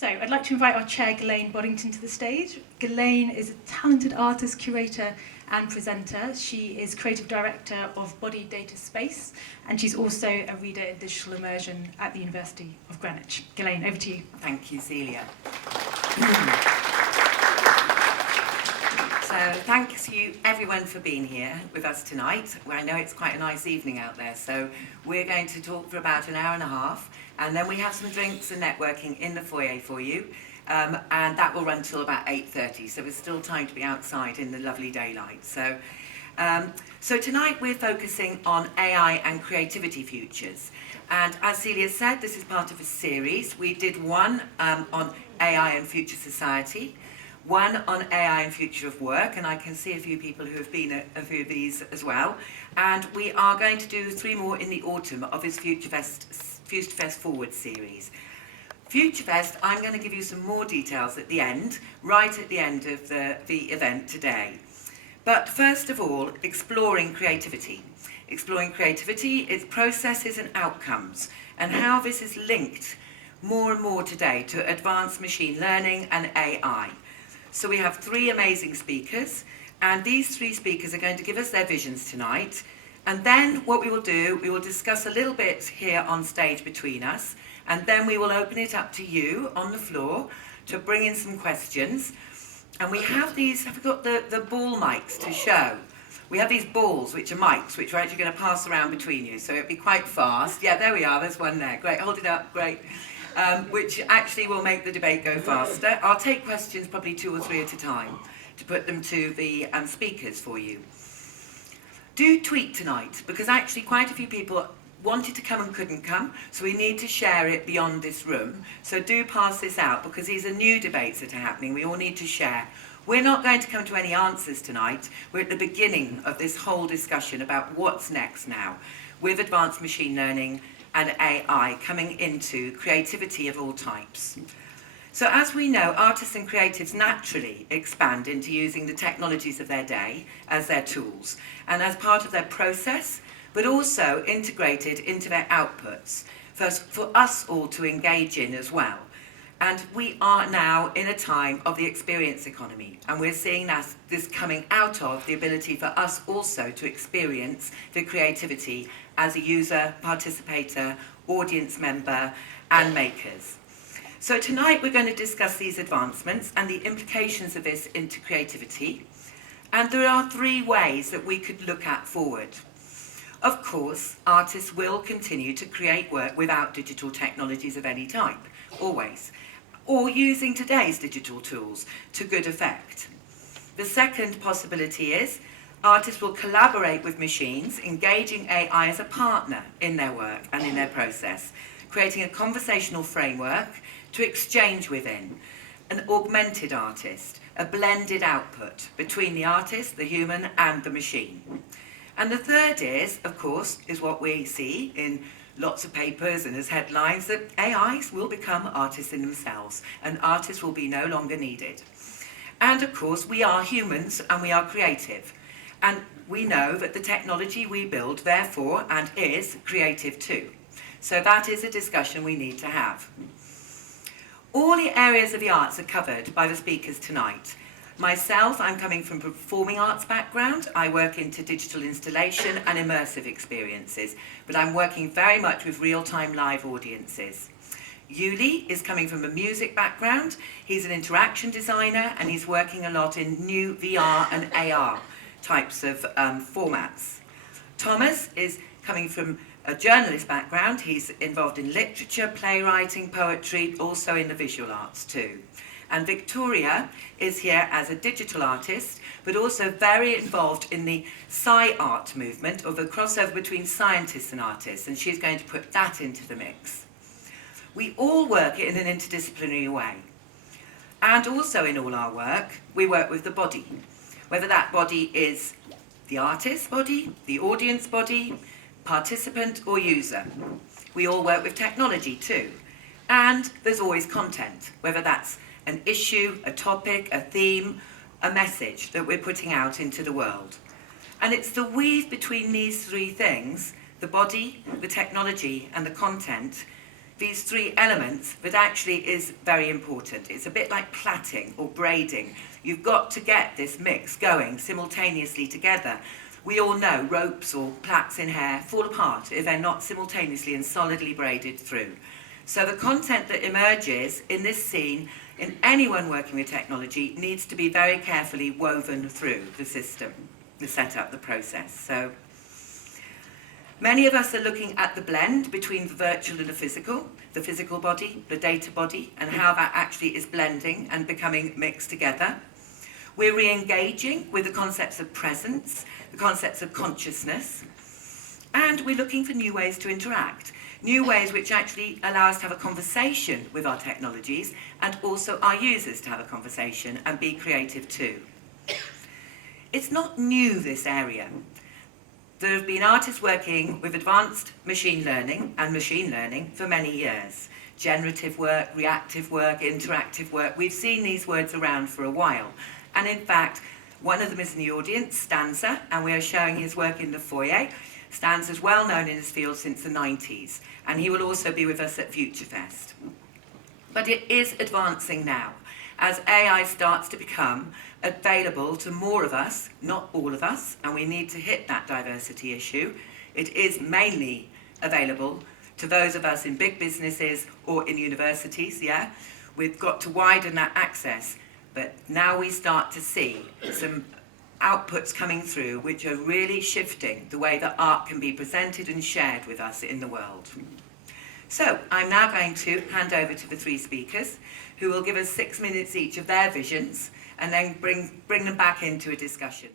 So I'd like to invite our chair, Ghislaine Boddington, to the stage. Ghislaine is a talented artist, curator and presenter. She is creative director of Body Data Space, and she's also a reader in digital immersion at the University of Greenwich. Ghislaine, over to you. Thank you, Celia. So thanks you everyone for being here with us tonight. Well, I know it's quite a nice evening out there, so we're going to talk for about an hour and a half, and then we have some drinks and networking in the foyer for you, and that will run till about 8:30, so there's still time to be outside in the lovely daylight. So tonight we're focusing on AI and creativity futures, and as Celia said, this is part of a series. We did one on AI and future society, one on AI and future of work, and I can see a few people who have been at a few of these as well. And we are going to do 3 more in the autumn of this FutureFest Forward series. FutureFest, I'm going to give you some more details at the end, right at the end of the event today. But first of all, exploring creativity. Exploring creativity, its processes and outcomes, and how this is linked more and more today to advanced machine learning and AI. So we have 3 amazing speakers, and these 3 speakers are going to give us their visions tonight. And then what we will do, we will discuss a little bit here on stage between us, and then we will open it up to you on the floor to bring in some questions. And we have these, have we got the ball mics to show? We have these balls, which are mics, which we're actually going to pass around between you, so it'll be quite fast. Yeah, there we are, there's one there. Great, hold it up, great. Which actually will make the debate go faster. I'll take questions probably 2 or 3 at a time to put them to the speakers for you. Do tweet tonight, because actually quite a few people wanted to come and couldn't come, so we need to share it beyond this room. So do pass this out, because these are new debates that are happening. We all need to share. We're not going to come to any answers tonight. We're at the beginning of this whole discussion about what's next now with advanced machine learning and AI coming into creativity of all types. So as we know, artists and creatives naturally expand into using the technologies of their day as their tools and as part of their process, but also integrated into their outputs for us all to engage in as well. And we are now in a time of the experience economy, and we're seeing this coming out of the ability for us also to experience the creativity as a user, participator, audience member, and makers. So tonight we're going to discuss these advancements and the implications of this into creativity. And there are 3 ways that we could look at forward. Of course, artists will continue to create work without digital technologies of any type, always, or using today's digital tools to good effect. The second possibility is artists will collaborate with machines, engaging AI as a partner in their work and in their process, creating a conversational framework to exchange within, an augmented artist, a blended output between the artist, the human, and the machine. And the third is, of course, is what we see in lots of papers and as headlines, that AIs will become artists in themselves, and artists will be no longer needed. And of course, we are humans and we are creative. And we know that the technology we build, therefore, and is creative too. So that is a discussion we need to have. All the areas of the arts are covered by the speakers tonight. Myself, I'm coming from a performing arts background. I work into digital installation and immersive experiences, but I'm working very much with real-time live audiences. Yuli is coming from a music background. He's an interaction designer, and he's working a lot in new VR and AR types of formats. Thomas is coming from a journalist background. He's involved in literature, playwriting, poetry, also in the visual arts too. And Victoria is here as a digital artist, but also very involved in the sci-art movement, or the crossover between scientists and artists, and she's going to put that into the mix. We all work in an interdisciplinary way. And also in all our work, we work with the body, whether that body is the artist's body, the audience body, participant or user. We all work with technology too. And there's always content, whether that's an issue, a topic, a theme, a message that we're putting out into the world. And it's the weave between these 3 things, the body, the technology, and the content, these three elements that actually is very important. It's a bit like plaiting or braiding. You've got to get this mix going simultaneously together. We all know ropes or plaits in hair fall apart if they're not simultaneously and solidly braided through. So the content that emerges in this scene, in anyone working with technology, needs to be very carefully woven through the system, the setup, the process. So many of us are looking at the blend between the virtual and the physical body, the data body, and how that actually is blending and becoming mixed together. We're re-engaging with the concepts of presence, the concepts of consciousness, and we're looking for new ways to interact, new ways which actually allow us to have a conversation with our technologies and also our users to have a conversation and be creative too. It's not new, this area. There have been artists working with advanced machine learning for many years. Generative work, reactive work, interactive work. We've seen these words around for a while. And in fact, one of them is in the audience, Stanza, and we are showing his work in the foyer. Stanza's well known in his field since the 90s, and he will also be with us at FutureFest. But it is advancing now, as AI starts to become available to more of us, not all of us, and we need to hit that diversity issue. It is mainly available to those of us in big businesses or in universities, yeah? We've got to widen that access, but now we start to see some outputs coming through which are really shifting the way that art can be presented and shared with us in the world. So I'm now going to hand over to the three speakers who will give us 6 minutes each of their visions and then bring them back into a discussion.